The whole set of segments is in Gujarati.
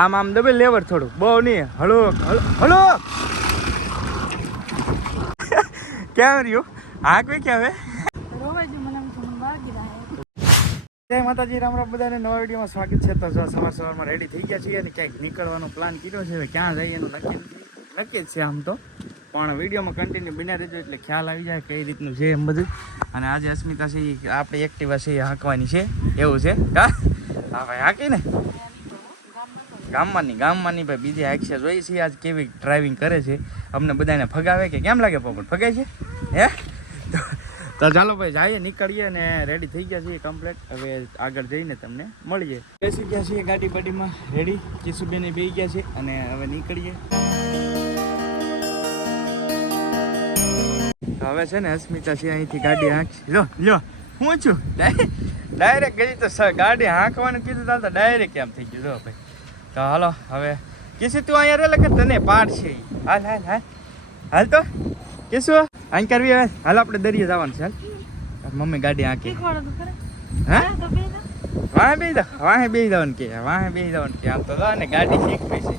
આમ દબે લેવર થોડું બહુ નહીં હળો હળો કેમ રહ્યું હાકવી કે હવે જય માતાજી રામ રામ બધાને નવા વિડીયોમાં સ્વાગત છે. તો સવારમાં રેડી થઈ ગયા છીએ અને ક્યાંક નીકળવાનો પ્લાન કર્યો છે. હવે ક્યાં જઈએ એનું નક્કી જ છે આમ તો, પણ વિડીયોમાં કન્ટિન્યુ બન્યા રહેજો એટલે ખ્યાલ આવી જાય કઈ રીતનું છે એમ બધું. અને આજે અસ્મિતા છે આપણી એક્ટિવા છે એ હાંકવાની છે એવું છે હા ભાઈ હાંકી ને ગામમાંની ભાઈ બીજી હાંકશે જોઈ છે આજ કેવી ડ્રાઇવિંગ કરે છે. અમને બધાને ફગાવે કે કેમ લાગે પોપટ ફગાય છે હે? તો ચાલો ભાઈ જઈએ નીકળીએ ને રેડી થઈ ગયા છીએ કમ્પ્લીટ. હવે આગળ જઈને તમને મળીએ. બેસી ગયા છીએ ગાડી બાડીમાં રેડી, કિશુબેને બેસી ગયા છે અને હવે નીકળીએ. હવે છે ને અસ્મિતા છે અહીંથી ગાડી હાંકશે. લો હું છું ડાયરેક્ટ ગઈ તો ગાડી હાંકવાનું કીધું તો ડાયરેક્ટ કેમ થઈ ગયું જો ભાઈ. તો હાલો હવે કિશુ તું અહીંયા રે લખે તને પાડ છે હાલ હાલ હાલ હાલ તો કિશુ અહીં કરવી હવે હાલ આપણે દરિયે જવાનું છે. હાલ મમ્મી ગાડી હાંકી હા વાહે બે જવાનું કે આમ તો ને ગાડી શીખવી છે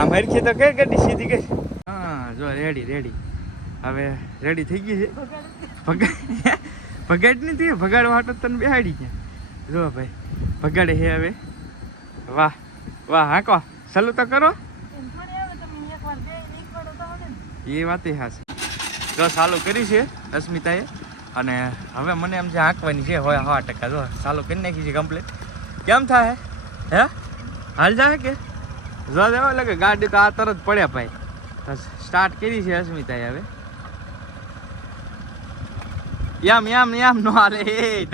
આમ હરખી તો કઈ ગાડી સીધી ગઈ. હા જો રેડી હવે રેડી થઈ ગઈ છે. ભગાડ નથી ભગાડવા હાટો તને બેહાડી ગયા જો ભાઈ ભગાડે છે હવે. વાહ હાંકો ચાલુ તો કરો એ વાત હાશે. જો ચાલુ કરી છે અસ્મિતાએ અને હવે મને એમ છે હાંકવાની છે હોય 100%. જો ચાલુ કરી નાખી છે કમ્પ્લીટ. કેમ થાય હે હાલ જાય કે જો દેવા લાગે ગાડી તો આ તરત પડ્યા ભાઈ. સ્ટાર્ટ કરી છે અસ્મિતાએ હવે. એમ નો હાલે એ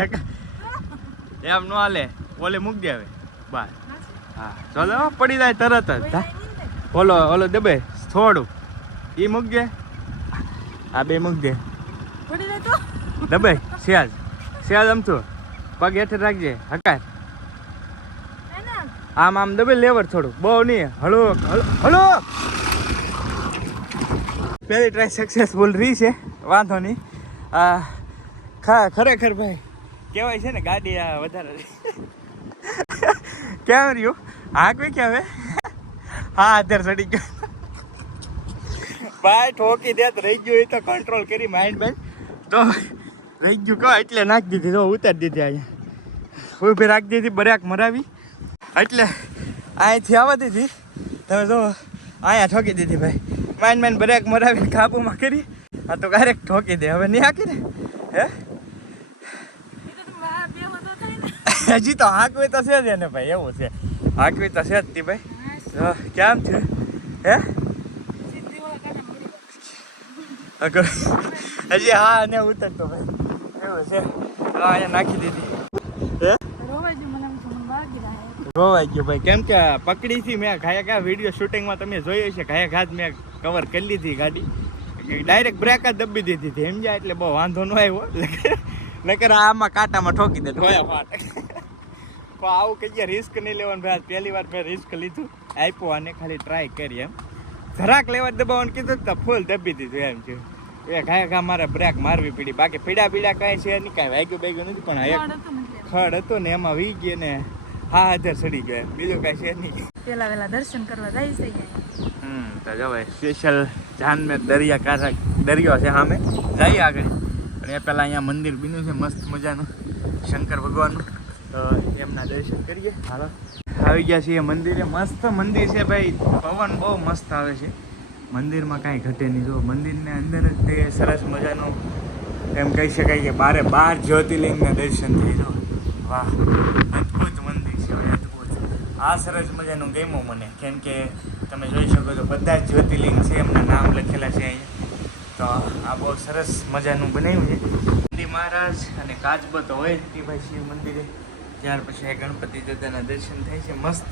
એમ નો હાલે ઓલે મૂક દે હવે બસ. હા ચાલો પડી જાય તરત જ. ઓલો દબે થોડું એ મૂક દે આ બે મૂક દે દબાઈ સેજ અમથું પગ હેઠે રાખજે હકાર આમ દબાઈ લેવર થોડું બહુ નહીં હળો પહેલી ટ્રાય સક્સેસફુલ રહી છે વાંધો નહીં. ખરેખર ભાઈ કહેવાય છે ને ગાડી આ વધારે કેમ રહ્યું હાંકવી કે હવે હા અત્યારે ચડી ગયો ભાઈ ઠોકી દે રહી ગયું એ તો કંટ્રોલ કરી માઇન્ડ ભાઈ તો રહી ગયું કહો એટલે નાખી દીધી તો ઉતારી દીધી અહીંયા ઊભી રાખી દીધી બ્રેક મરાવી એટલે અહીંથી આવવા દીધી તમે જો અહીંયા ઠોકી દીધી ભાઈ માઇન્ડ બ્રેક મરાવી કાબુમાં કરી આ તો ડાયરેક્ટ ઠોકી દે હવે નહીં હાકી ને હે હજી તો હાંકવી તો છે જ ને ભાઈ એવું છે હાંકવી તો છે જ તી ભાઈ કેમ છે હે હજી હા ને ઉતરતો ભાઈ એવું છે અહીંયા નાખી દીધી હે રોવાઈ ગયું ભાઈ કેમ કે પકડીથી મેં ઘાયા વિડીયો શૂટિંગમાં તમે જોયું છે ઘાત મેં કવર કરી લીધી ગાડી ડાયરેક્ટ બ્રેક જ દબી દીધી હતી સમજ્યા એટલે બહુ વાંધો ન આવ્યો નકર આમાં કાંટામાં ઠોકી દે ધોયા ફાટ. પણ આવું કઈ રિસ્ક નહીં લેવાનું ભાઈ. પહેલી વાર મેં રિસ્ક લીધું આપ્યો અને ખાલી ટ્રાય કરી એમ જરાક લેવા દબાવવાનું કીધું તો ફૂલ દબી દીધું એમ છે. એ ઘા મારે બ્રેક મારવી પડી બાકી પીડા કાંઈ છે નહીં કાંઈ વાગ્યું નથી પણ એક ખડ હતો ને એમાં વી ગઈ ને હા હાજર સડી ગયા બીજું કાંઈ છે નહીં. પેલા દર્શન કરવા જાય છે તો જવાય સ્પેશિયલ જાનમેર દરિયો છે સામે જઈએ આગળ. અને એ પહેલાં અહીંયા મંદિર બન્યું છે મસ્ત મજાનું શંકર ભગવાનનું તો એમના દર્શન કરીએ. હાલો આવી ગયા છીએ મંદિરે. મસ્ત મંદિર છે ભાઈ પવન બહુ મસ્ત આવે છે મંદિરમાં કાંઈ ઘટે નહીં. જો મંદિરની અંદર જ તે સરસ મજાનું એમ કહી શકાય કે 12 જ્યોતિર્લિંગના દર્શન થઈ જો. વાહ અદ્ભુત મંદિર છે અદ્ભુત. આ સરસ મજાનું ગમ્યું મને કેમ કે તમે જોઈ શકો છો બધા જ જ્યોતિર્લિંગ છે એમના નામ લખેલા છે અહીંયા. તો આ બહુ સરસ મજાનું બનાવ્યું છે. નંદી મહારાજ અને કાચબો તો હોય જ ભાઈ શિવ મંદિરે. ત્યાર પછી ગણપતિ દાદાના દર્શન થાય છે મસ્ત.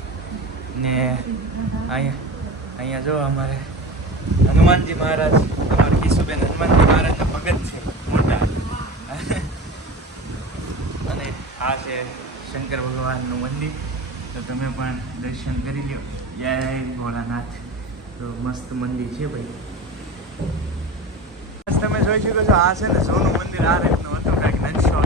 ને અહીંયા જો અમારે હનુમાનજી મહારાજ અમારે કિશુબેન હનુમાનજી મહારાજના ભગત છે મોટા. અને આ છે શંકર ભગવાનનું મંદિર તો તમે પણ દર્શન કરી લો. જય ભોળાનાથ. તો મસ્ત મંદિર છે ભાઈ. તમે જોઈ શકો છો આ છે ને જૂનું મંદિર આ રીતનું હતું કાંઈક નકશો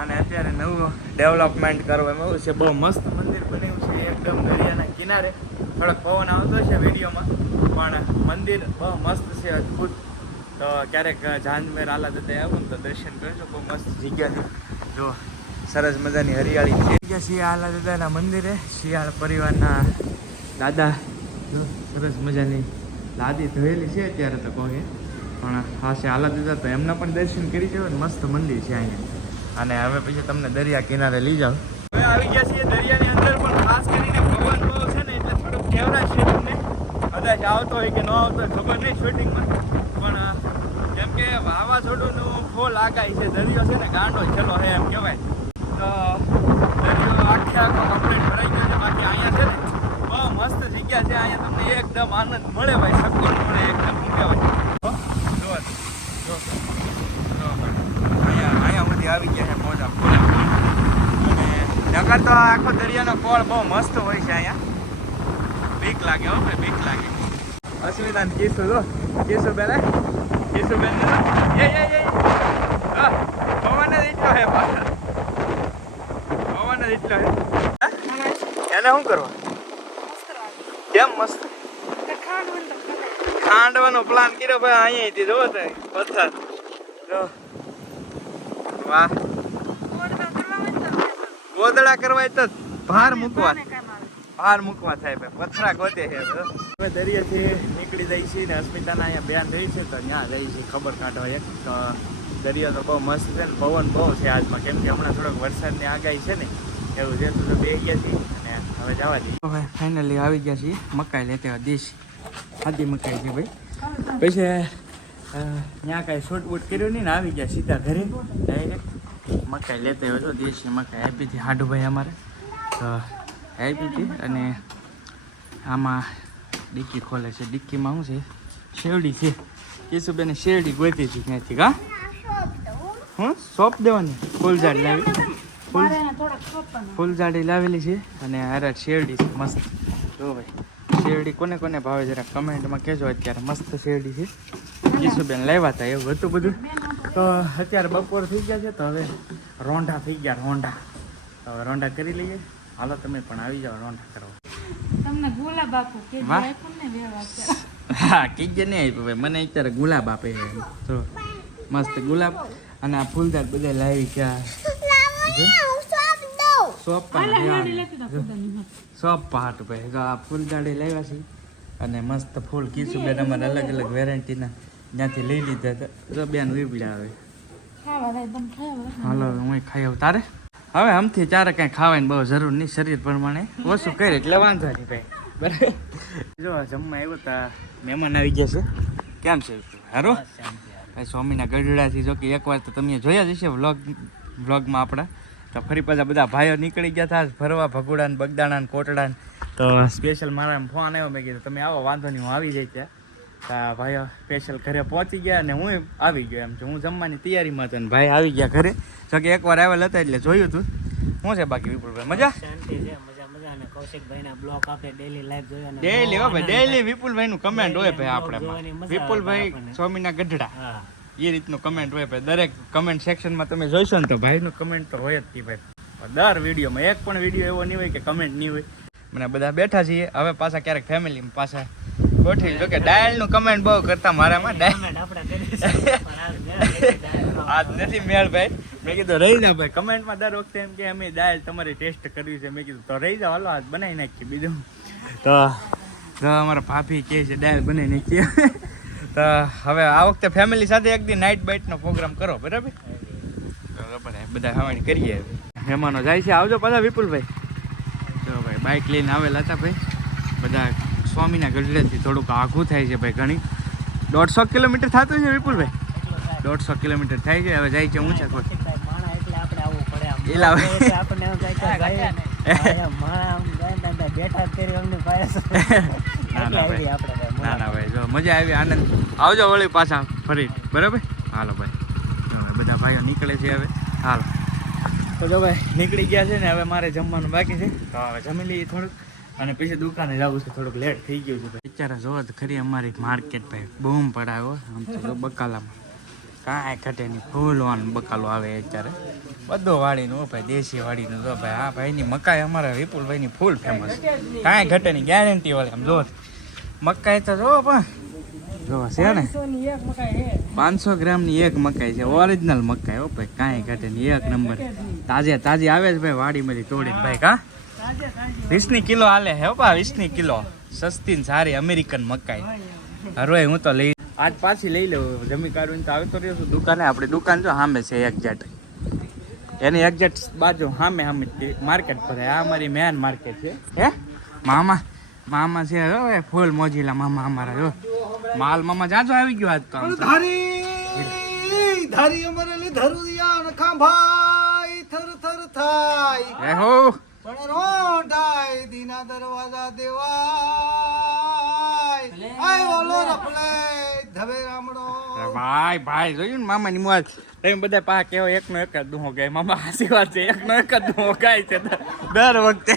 અને અત્યારે નવું ડેવલપમેન્ટ કરવામાં આવ્યું છે. બહુ મસ્ત મંદિર બન્યું છે એકદમ દરિયાના કિનારે કિનારે થોડોક પવન આવતો છે વિડીયોમાં, પણ મંદિર બહુ મસ્ત છે, અદ્ભુત. તો ક્યારેક જાનમેર આલા જતા આવો ને તો દર્શન કરજો, બહુ મસ્ત જગ્યા છે. જો સરસ મજાની હરિયાળી છે. છીએ આલા દાદાના મંદિરે, શિયાળ પરિવારના દાદા. જો સરસ મજાની લાદી ધોયેલી છે અત્યારે તો કહે, પણ હા છે આલા દાદા, તો એમના પણ દર્શન કરી જાવ ને. મસ્ત મંદિર છે અહીંયા. અને હવે પછી તમને દરિયા કિનારે લઈ જાઓ. હવે આવી ગયા છીએ દરિયાની અંદર, પણ ખાસ કરીને પવન બહુ છે ને એટલે થોડુંક કેવડા છે તમને. કદાચ આવતો હોય કે ન આવતો હોય ખબર નહીં શૂટિંગમાં, પણ કેમ કે વાવાઝોડુંનું ફૂલ આગાહી છે. દરિયો છે ને ગાંડો ચલો હે એમ કહેવાય. તો દરિયો આખે આખો કમ્પ્લીટ ભરાઈ ગયો છે. બાકી અહીંયા છે ને બહુ મસ્ત જગ્યા છે. અહીંયા તમને એકદમ આનંદ મળે ભાઈ, સગવડ મળે એકદમ. શું કહેવાય અહીંયા સુધી આવી ગયા છે મોજા ખોલા. અને નકર તો આખો દરિયાનો કોળ બહુ મસ્ત હોય છે અહીંયા. બીક લાગે હો ભાઈ, બીક લાગે. અસ્મિતા ને કેસુ જો, કેશુબેન કેશુબેન એ પવન જ એટલો હે, પવન જ એટલો હે. એને શું કરવા? કેમ મસ્ત ખાંડવાનો પ્લાન કર્યો ભાઈ. અહીંયાથી જોવો તો પથ્થર જો, વાહ. ગોદડા કરવા તો ભાર મૂકવા થાય ભાઈ, પથરા ગોતે છે. હવે દરિયાથી નીકળી જાય છે ને અસ્મિતાના અહીંયા બેન રહી છે, તો ત્યાં જાય છે ખબર કાઢવા એક. તો દરિયો તો બહુ મસ્ત છે ને પવન બહુ છે આજમાં, કેમ કે હમણાં થોડોક વરસાદની આગાહી છે ને એવું છે. તો બે ગયા છીએ અને હવે જવા દઈએ. હવે ફાઇનલી આવી ગયા છીએ મકાઈ લેતે, દેશી આદિ મકાઈ છે ભાઈ. પછી ત્યાં કાંઈ શૂટ વૂટ કર્યું નહીં ને આવી ગયા સીધા ઘરે ડાયરેક્ટ. મકાઈ લેતા હોય તો દેશી મકાઈ આપી હતી હાડુભાઈ અમારે, તો આપી હતી. અને આમાં ડિક્કી ખોલે છે, ડિક્કીમાં શું છે? શેરડી છે. કેશુબેને શેરડી ગોતી હતી ત્યાંથી. હા હું સોપ દેવાની ફૂલઝાડી લાવી, ફૂલઝાડી લાવેલી છે. અને હારે શેરડી છે મસ્ત. જો ભાઈ શેરડી કોને કોને ભાવે જરા કમેન્ટમાં કહેજો. અત્યારે મસ્ત શેરડી છે, કેશુબેન લાવ્યા હતા એવું હતું બધું. તો અત્યારે બપોર થઈ ગયા છે, તો હવે રોંઢા થઈ ગયા. રોંઢા હવે રોંઢા કરી લઈએ. હાલો તમે પણ આવી જાઓ રોંઢા કરવા. તમને ગુલાબ આપું કે હા કીજે નહીં આપ્યું ભાઈ, મને અત્યારે ગુલાબ આપે છે. તો મસ્ત ગુલાબ અને આ ફૂલદાર બધા લાવી છે. સોપ પાટ ભાઈ, આ ફૂલદાડી લાવ્યા છે. અને મસ્ત ફૂલ કીશુબેન અમારે અલગ અલગ વેરાયટીના ત્યાંથી લઈ લીધા હતા. તો બેન વીબડા આવે. હાલો હું ખાઈ આવું તારે. હવે આમથી ચારે કાંઈ ખાવાની બહુ જરૂર નહીં, શરીર પ્રમાણે ઓછું કરે એટલે વાંધો નહીં ભાઈ. બરાબર. જો જમવા આવ્યો તા મહેમાન આવી ગયા છે. કેમ છે હારો? ભાઈ સ્વામીના ગઢડાથી જો કે એકવાર તો તમે જોયા જ હશે વ્લોગમાં આપણા. તો ફરી પાછા બધા ભાઈઓ નીકળી ગયા હતા ફરવા, ભગુડા ને બગદાણા ને કોટડા ને. તો સ્પેશિયલ મારા ફોન આવ્યો, મેં કીધું તમે આવો, વાંધો નહીં હું આવી જાય ત્યાં. ભાઈઓ સ્પેશિયલ ઘરે પહોંચી ગયા અને હું આવી ગયો એમ છું. હું જમવાની તૈયારીમાં હતો ને ભાઈ આવી ગયા ઘરે. જો કે એકવાર આવેલા હતા એટલે જોયું હતું. શું છે બાકી વિપુલભાઈ મજા? ડેઈલી હો ભાઈ, ડેઈલી વિપુલભાઈ નું કમેન્ટ હોય ભાઈ આપણે. વિપુલભાઈ સ્વામીના ગઢડા એ રીતનું કમેન્ટ હોય ભાઈ. દરેક કમેન્ટ સેક્શનમાં તમે જોઈશો ને તો ભાઈનું કમેન્ટ તો હોય જ ભાઈ. દર વિડીયોમાં એક પણ વિડીયો એવો નહીં હોય કે કમેન્ટ નહીં હોય. મને બધા બેઠા છીએ હવે પાછા ક્યારેક ફેમિલીમાં પાછા ગોઠવી. જો કે ડાયલનું કમેન્ટ બહુ કરતા મારામાં. આજ નથી મેળ ભાઈ. મેં કીધું રહી જાઓ ભાઈ, કમેન્ટમાં દર વખતે એમ કે અમે ડાયલ તમારી ટેસ્ટ કરવી છે. મેં કીધું તો રહી જાઓ, હાલો આજ બનાવી નાખીએ. બીજું તો અમારા ભાભી કહે છે ડાયલ બનાવી નાખીએ. તો હવે આ વખતે ફેમિલી સાથે એક દી નાઇટ બાઇટનો પ્રોગ્રામ કરો બરાબર. બધા ખાવાની કરીએ. મહેમાનો જાય છે, આવજો પાછા વિપુલભાઈ. તો ભાઈ બાઇક લઈને આવેલા હતા ભાઈ બધા સ્વામીના ગઢડેથી. થોડુંક આઘું થાય છે ભાઈ, ઘણી 150 કિલોમીટર થતું છે વિપુલભાઈ. 150 કિલોમીટર થાય છે. હવે જાય છે ઊંચા કોટ. ના ભાઈ જો મજા આવી, આનંદ. આવજો વળી પાછા ફરી બરાબર. હાલો ભાઈ બધા ભાઈઓ નીકળે છે હવે. હાલો તો જો ભાઈ નીકળી ગયા છે ને. હવે મારે જમવાનું બાકી છે, તો હવે જમી લઈએ થોડુંક અને પછી દુકાને જવું છે. થોડુંક લેટ થઈ ગયું છે ભાઈ. વિચારા જોવો તો ખરી અમારી માર્કેટ ભાઈ બૂમ પડાવ્યો આમ તો બકાલામાં. કાંઈ ઘટે નહીં ફૂલવાનું બકાલો આવે અત્યારે બધો વાડીનું હો ભાઈ દેશી વાડીનું જો ભાઈ આ ભાઈની મકાઈ અમારા વિપુલભાઈની ફૂલ ફેમસ કાંઈ ઘટે નહીં ગેરંટી વાળી આમ જો મકાઈ તો જો પણ જો છે ને 500 ગ્રામની એક મકાઈ છે ઓરિજિનલ મકાઈ હો ભાઈ કાંઈ ઘટે નહીં એક નંબર તાજી આવે છે ભાઈ વાડીમાંથી તોડીને ભાઈ કા 20 કિલો હાલે હે પા 20 કિલો સસ્તી ને સારી અમેરિકન મકાઈ હરોય હું તો લઈ આજ પાછી લઈ લઉં જમી કાઢવીને તો આવતો રહ્યો છું દુકાને આપણી દુકાન જો સામે છે એક્ઝેક્ટ એની એક્ઝેક્ટ બાજુ સામે માર્કેટ પર આ અમારી મેન માર્કેટ છે હે મામા છે હવે ફૂલ મોજીલા મામા અમારા જો માલ મામા જાજો આવી ગયો આજ તો ધારી અમારે લે ધરુરિયા ને ખાંભાઈ થર થર થાય એ હો પણ રોંઢાય દીના દરવાજા દેવાય આય ઓલો રપલે ધવે રામડો ભાઈ જોયું ને મામાની મોજ તમે બધા પા કેવો એકનો એક જ દુહો ગાય મામા હાસી વાત છે એકનો એક જ દુહો ગાય છે દર વખતે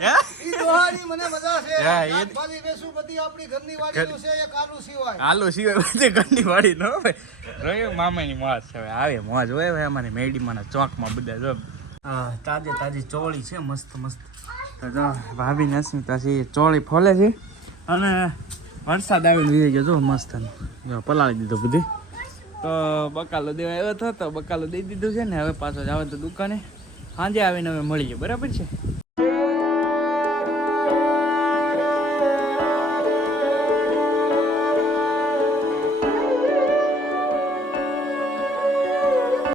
હે ઈ દોહાની મને મજા છે હા, એ જ. શાકભાજી વેસું બધી આપણી ઘરની વાડીનું છે એક આલુ સિવાય આલુ સિવાય બધી ઘરની વાડી નો ભાઈ રોયો મામાની મોજ છે હવે આવે મોજ હોય ભાઈ અમારી મેડીમાંના ચોકમાં બધા જો હા તાજી ચોળી છે મસ્ત તો જો ભાભી નસ્મિતા છે એ ચોળી ફોલે છે અને વરસાદ આવીને વીજળી ગયો જો મસ્ત જો પલાળી દીધો બધી તો બકાલો દેવા આવ્યો હતો તો બકાલો દઈ દીધું છે ને હવે પાછો જાવ તો દુકાને સાંજે આવીને હવે મળીએ બરાબર છે